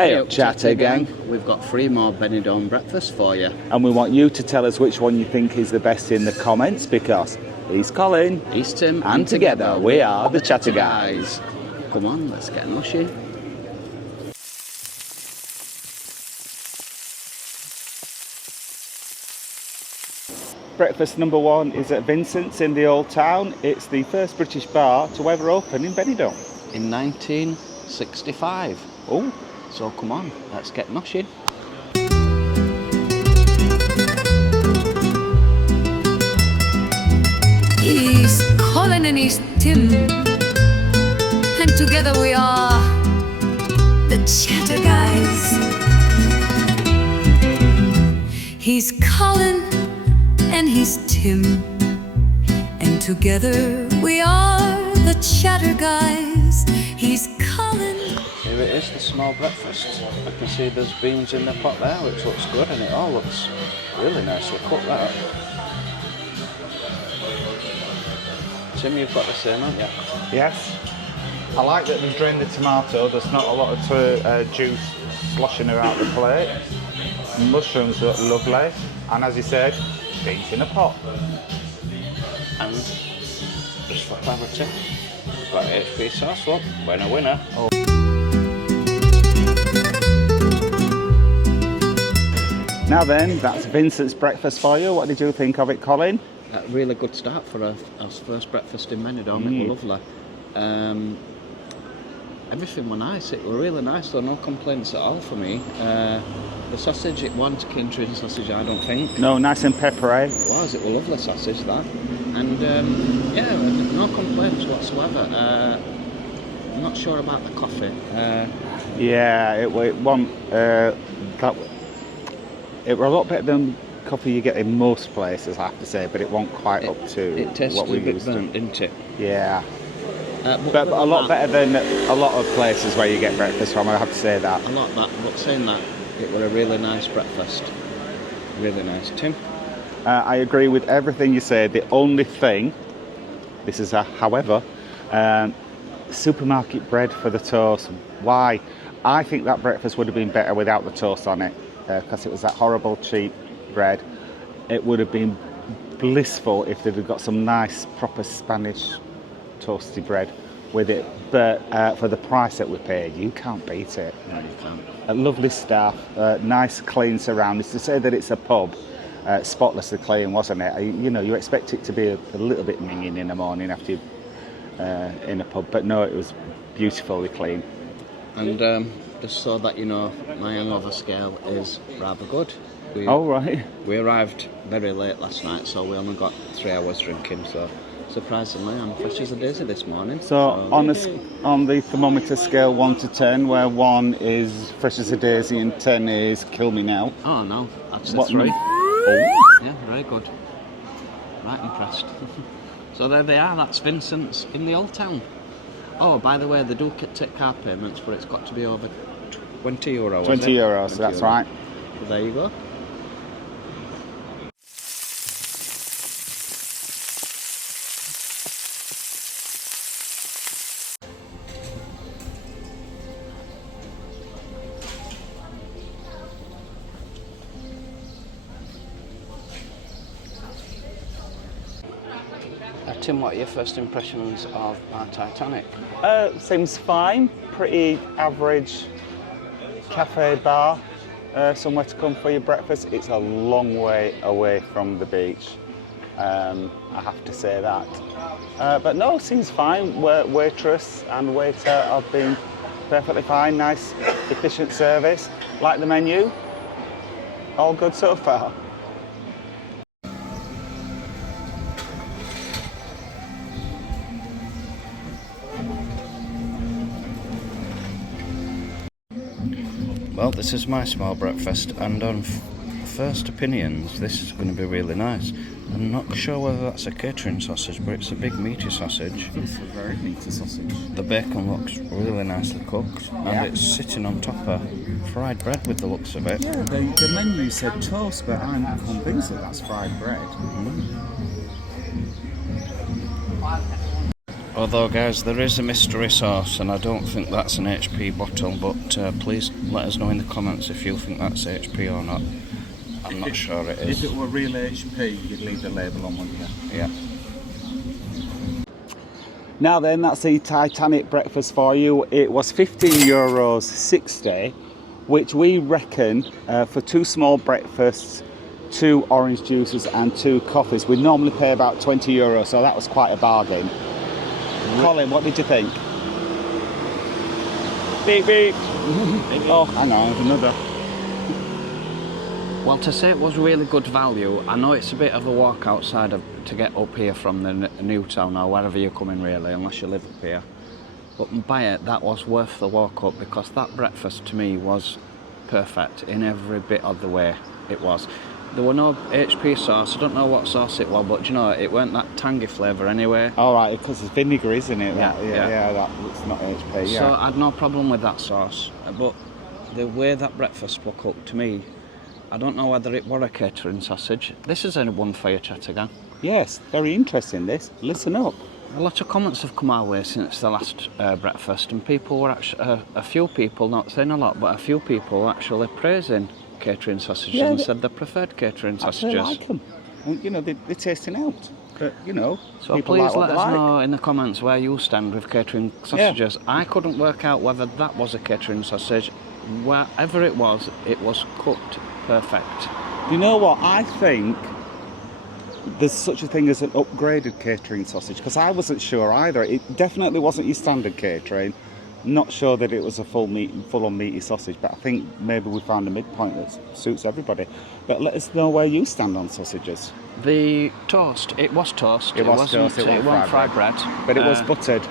Hey up, Chatter Gang. We've got 3 more BENIDORM breakfasts for you. And we want you to tell us which one you think is the best in the comments, because he's Colin, he's Tim, and together we are the Chatter Guys. Come on, let's get mushy. Breakfast number 1 is at Vincent's in the Old Town. It's the first British bar to ever open in Benidorm. In 1965. Oh. So come on, let's get mushy. He's Colin and he's Tim, and together we are the Chatter Guys. He's Colin and he's Tim, and together we are the Chatter Guys. He's Colin. Here it is, the small breakfast. I can see there's beans in the pot there, which looks good, and it all looks really nicely cooked, that. Tim, you've got the same, haven't you? Yes. I like that they've drained the tomato. There's not a lot of juice sloshing around the plate. Mushrooms look lovely, and as you said, beans in a pot. And just for clarity, we've got HP sauce. Look, winner. Oh. Now then, that's Vincent's breakfast for you. What did you think of it, Colin? A really good start for our first breakfast in Benidorm. It was lovely. Everything was nice. It was really nice, though. No complaints at all for me. The sausage, it wasn't catering sausage, I don't think. No, nice and peppery. It was lovely sausage, that. And yeah, no complaints whatsoever. I'm not sure about the coffee. Yeah, it was a lot better than coffee you get in most places, I have to say, but it wasn't quite up to what we used to. Didn't it? Yeah. But a lot better than a lot of places where you get breakfast from, I have to say that. A lot that, but saying that, it was a really nice breakfast. Really nice. Tim? I agree with everything you said. The only thing, this is a however, supermarket bread for the toast. Why? I think that breakfast would have been better without the toast on it, because it was that horrible cheap bread. It would have been blissful if they'd have got some nice proper Spanish toasty bread with it, but for the price that we paid, you can't beat it. No, you can't. Lovely staff, nice clean surroundings. To say that it's a pub, spotlessly clean, wasn't it? You know, you expect it to be a little bit minging in the morning after you in a pub, but no, it was beautifully clean. And just so that you know, my hangover scale is rather good. Right. We arrived very late last night, so we only got 3 hours drinking, so surprisingly I'm fresh as a daisy this morning. So on the thermometer scale 1 to 10, where 1 is fresh as a daisy and 10 is kill me now. Oh no, that's a 3. Oh. Yeah, very good. Right impressed. So there they are, that's Vincent's in the Old Town. Oh, by the way, they do take card payments, but it's got to be over €20. 20 euros, that's right. So there you go. Tim, what are your first impressions of our Titanic? Seems fine, pretty average cafe bar, somewhere to come for your breakfast. It's a long way away from the beach, I have to say that. But no, seems fine. Waitress and waiter have been perfectly fine, nice, efficient service. Like the menu, all good so far. Well, this is my small breakfast, and on first opinions, this is going to be really nice. I'm not sure whether that's a catering sausage, but it's a big meaty sausage. It's a very meaty sausage. The bacon looks really nicely cooked, and it's sitting on top of fried bread with the looks of it. Yeah, the menu said toast, but I'm convinced that that's fried bread. Although, guys, there is a mystery sauce, and I don't think that's an HP bottle, but please let us know in the comments if you think that's HP or not. I'm not sure it is. If it were real HP, you'd leave the label on, wouldn't you? Yeah. Now then, that's the Titanic breakfast for you. It was €15.60, which we reckon for 2 small breakfasts, 2 orange juices and 2 coffees, we'd normally pay about €20, so that was quite a bargain. Colin, what did you think? Beep beep. Oh, hang on, there's another. Well, to say it was really good value, I know it's a bit of a walk outside to get up here from the new town or wherever you're coming really, unless you live up here. But by it, that was worth the walk up, because that breakfast to me was perfect in every bit of the way it was. There were no HP sauce. I don't know what sauce it was, but you know, it weren't that tangy flavour anyway. All right, because it's vinegar, isn't it? Yeah, That's not HP. Yeah. So I had no problem with that sauce, but the way that breakfast was cooked to me, I don't know whether it were a catering sausage. This is a one for your chat again. Yes, very interesting this. Listen up. A lot of comments have come our way since the last breakfast, and people were actually, a few people, not saying a lot, but a few people were actually praising catering sausages and said they preferred catering sausages. I like them. And, you know, they're tasting out. But, you know, so people please like what let they us like. know in the comments where you stand with catering sausages. Yeah. I couldn't work out whether that was a catering sausage. Wherever it was cooked perfect. You know what? I think there's such a thing as an upgraded catering sausage, because I wasn't sure either. It definitely wasn't your standard catering. Not sure that it was a full-on meaty sausage, but I think maybe we found a midpoint that suits everybody. But let us know where you stand on sausages. The toast, it was toast. It wasn't fried bread. But it was buttered.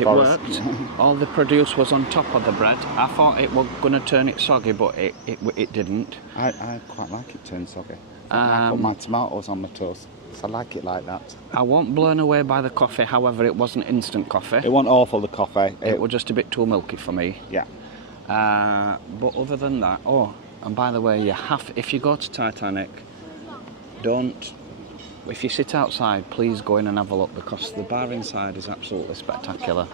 It worked. All the produce was on top of the bread. I thought it was going to turn it soggy, but it didn't. I quite like it turned soggy. I put my tomatoes on my toast. I like it like that. I wasn't blown away by the coffee, however, it wasn't instant coffee. It wasn't awful, the coffee. It was just a bit too milky for me. Yeah. But other than that, and by the way, if you go to Titanic, if you sit outside, please go in and have a look, because the bar inside is absolutely spectacular.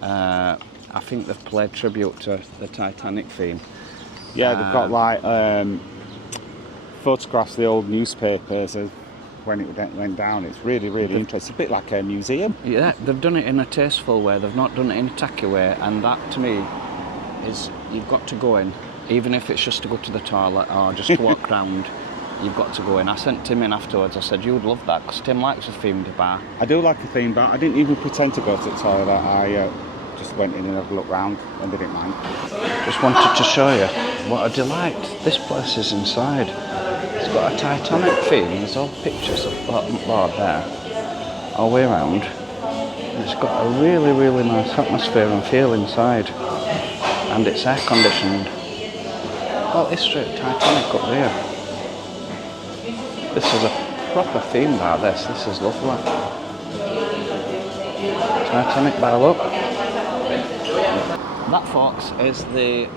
I think they've played tribute to the Titanic theme. Yeah, they've got like photographs of the old newspapers of when it went down. It's really, really interesting. It's a bit like a museum. Yeah, they've done it in a tasteful way. They've not done it in a tacky way, and that to me is, you've got to go in, even if it's just to go to the toilet or just to walk round. You've got to go in. I sent Tim in afterwards. I said, you'd love that, because Tim likes a themed bar. I do like a themed bar. I didn't even pretend to go to the toilet. I just went in and had a look round, and they didn't mind. Just wanted to show you what a delight this place is inside. It's got a Titanic theme. There's all pictures of bottom board there, all the way around. And it's got a really, really nice atmosphere and feel inside, and it's air conditioned. Well, it's straight Titanic up there. This is a proper theme bar, this is lovely. Titanic bar, look. That, folks, is the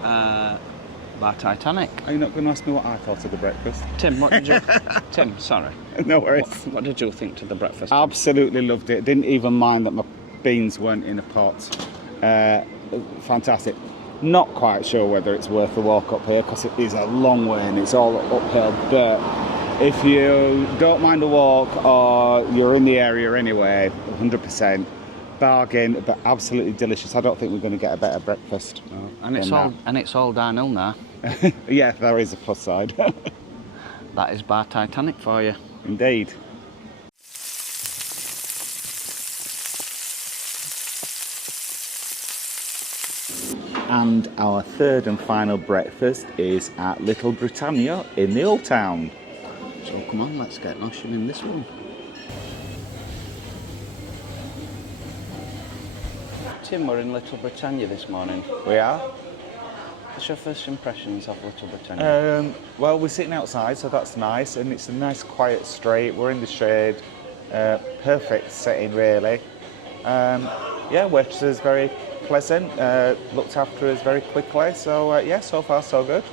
bar Titanic. Are you not going to ask me what I thought of the breakfast? Tim, what did you... Tim, sorry. No worries. What did you think to the breakfast? Absolutely loved it. Didn't even mind that my beans weren't in a pot. Fantastic. Not quite sure whether it's worth the walk up here, because it is a long way and it's all uphill, but if you don't mind the walk or you're in the area anyway, 100% bargain, but absolutely delicious. I don't think we're going to get a better breakfast. No. And it's all downhill now. Yeah, there is a plus side. That is bar Titanic for you. Indeed. And our third and final breakfast is at Little Britannia in the Old Town. So come on, let's get noshing in this one. Tim, we're in Little Britannia this morning. We are. What's your first impressions of Little Britannia? Well, we're sitting outside, so that's nice, and it's a nice quiet street. We're in the shade. Perfect setting, really. Yeah, waitress is very pleasant. Looked after us very quickly. So yeah, so far so good.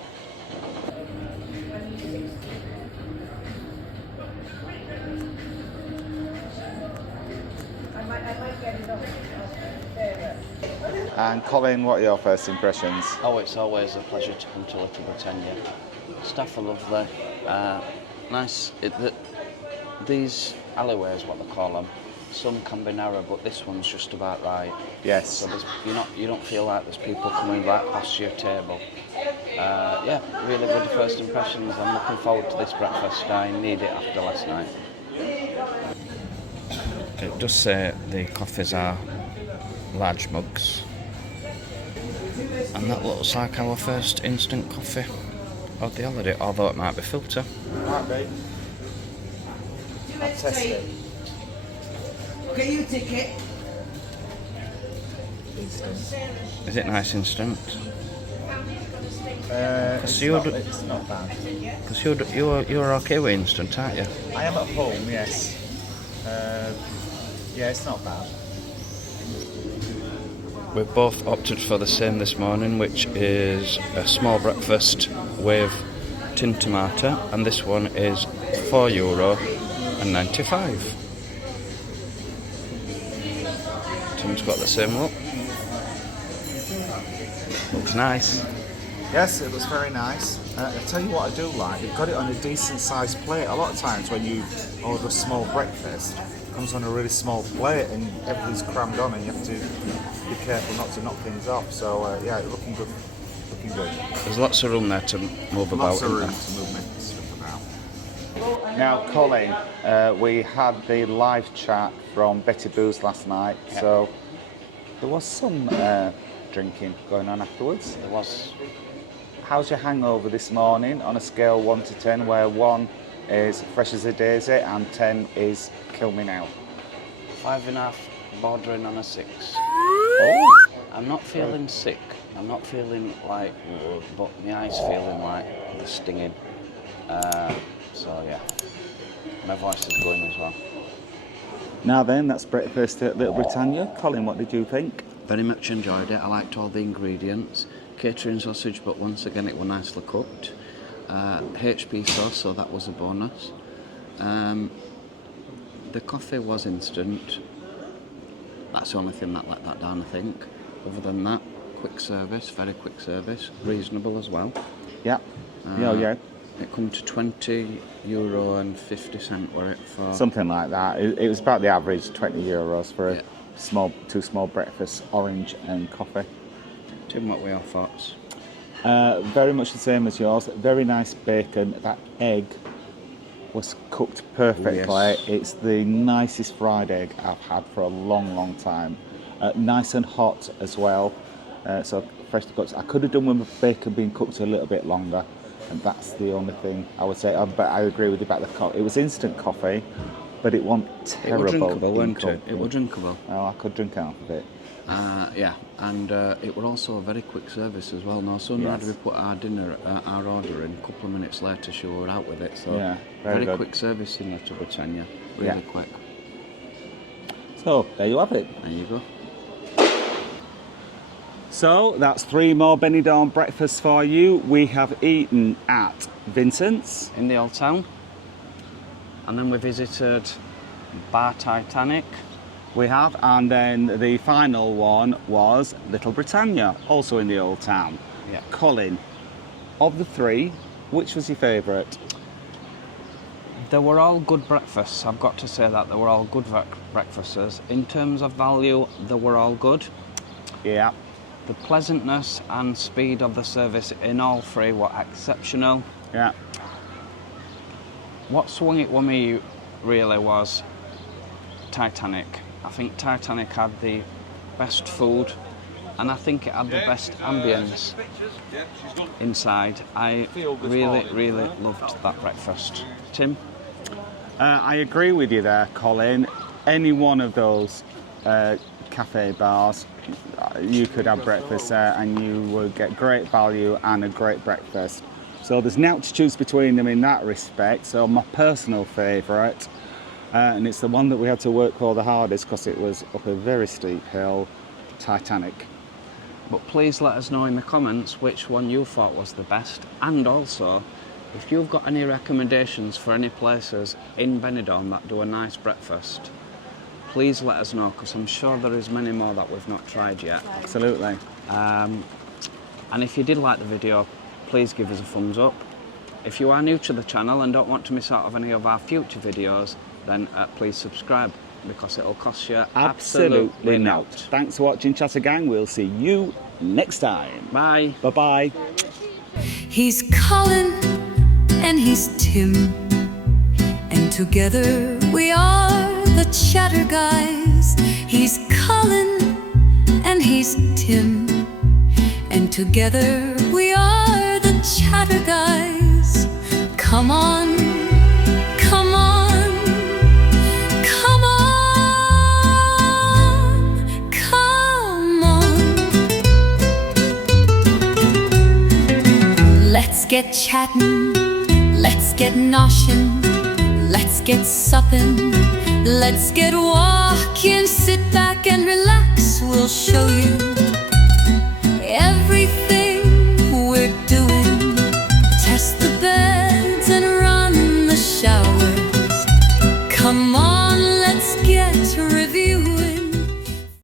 And Colin, what are your first impressions? Oh, it's always a pleasure to come to Little Britannia. Staff are lovely. Nice. These alleyways, what they call them, some can be narrow, but this one's just about right. Yes. So you don't feel like there's people coming right past your table. Yeah, really good first impressions. I'm looking forward to this breakfast. I need it after last night. It does say the coffees are large mugs. And that looks like our first instant coffee of the holiday, although it might be filter. Might be. I'll test it. Okay, you take it. Is it nice instant? It's not bad. Because you're okay with instant, aren't you? I am at home, yes. Yeah, it's not bad. We've both opted for the same this morning, which is a small breakfast with tin tomato, and this one is €4.95. Tim's got the same look. Looks nice. Yes, it looks very nice. I tell you what I do like, they've got it on a decent sized plate. A lot of times when you order a small breakfast, it comes on a really small plate and everything's crammed on and you have to be careful not to knock things off. So yeah, looking good. Looking good. There's lots of room there to move about. Lots of room isn't to move stuff about. Now, Colin, we had the live chat from Betty Boo's last night, Yep. so there was some drinking going on afterwards. There was. How's your hangover this morning on a scale 1 to 10, where 1 is fresh as a daisy and 10 is kill me now? 5.5, bordering on a 6. Oh, I'm not feeling sick. I'm not feeling like, but my eyes feeling like they're stinging. So yeah, my voice is going as well. now then, that's breakfast at Little Britannia. Colin, what did you think? Very much enjoyed it. I liked all the ingredients. Catering sausage, but once again it was nicely cooked. HP sauce, so that was a bonus. The coffee was instant. That's the only thing that let that down, I think. Other than that, quick service, very quick service, reasonable as well. Yeah. Yeah. It come to €20.50, were it for Something like that. It was about the average, €20 for a Yeah. two small breakfasts, orange and coffee. Tim, what were your thoughts? Very much the same as yours. Very nice bacon. That egg was cooked perfectly. Yes. It's the nicest fried egg I've had for a long, long time. Nice and hot as well. So freshly cooked. I could have done with the bacon being cooked a little bit longer, and that's the only thing I would say. But I agree with you about the coffee. It was instant coffee, but it wasn't terrible. It was drinkable, in weren't it? coffee. It was drinkable. Oh, I could drink half of it. Yeah, and it was also a very quick service as well. No sooner had Yes. we put our dinner, our order in, a couple of minutes later she were out with it. So Yeah, very good. quick service in Little Britannia, really Yeah. quick. So there you have it. There you go. So that's 3 more BENIDORM breakfasts for you. We have eaten at Vincent's. In the old town, and then we visited Bar Titanic. We have, and then the final one was Little Britannia, also in the old town. Yeah. Colin, of the 3, which was your favourite? They were all good breakfasts. I've got to say that they were all good breakfasts. In terms of value, they were all good. Yeah. The pleasantness and speed of the service in all 3 were exceptional. Yeah. What swung it with me really was Titanic. I think Titanic had the best food, and I think it had the best ambience inside. I really loved that breakfast. Tim? I agree with you there, Colin. Any one of those cafe bars, you could have breakfast there and you would get great value and a great breakfast. So there's now to choose between them in that respect. So my personal favourite, and it's the one that we had to work for the hardest because it was up a very steep hill, Titanic. But please let us know in the comments which one you thought was the best, and also if you've got any recommendations for any places in Benidorm that do a nice breakfast, please let us know, because I'm sure there is many more that we've not tried yet. Absolutely. And if you did like the video, please give us a thumbs up. If you are new to the channel and don't want to miss out on any of our future videos, then please subscribe, because it'll cost you absolutely not. naught. Thanks for watching, Chatter Gang. We'll see you next time. Bye. Bye-bye. He's Colin and he's Tim, and together we are the Chatter Guys. He's Colin and he's Tim, and together we are the Chatter Guys. Come on, come on, come on, come on. Let's get chatting, let's get noshin', let's get suppin', let's get walking. Sit back and relax, we'll show you everything we're doing. Test the beds and run the showers. Come on.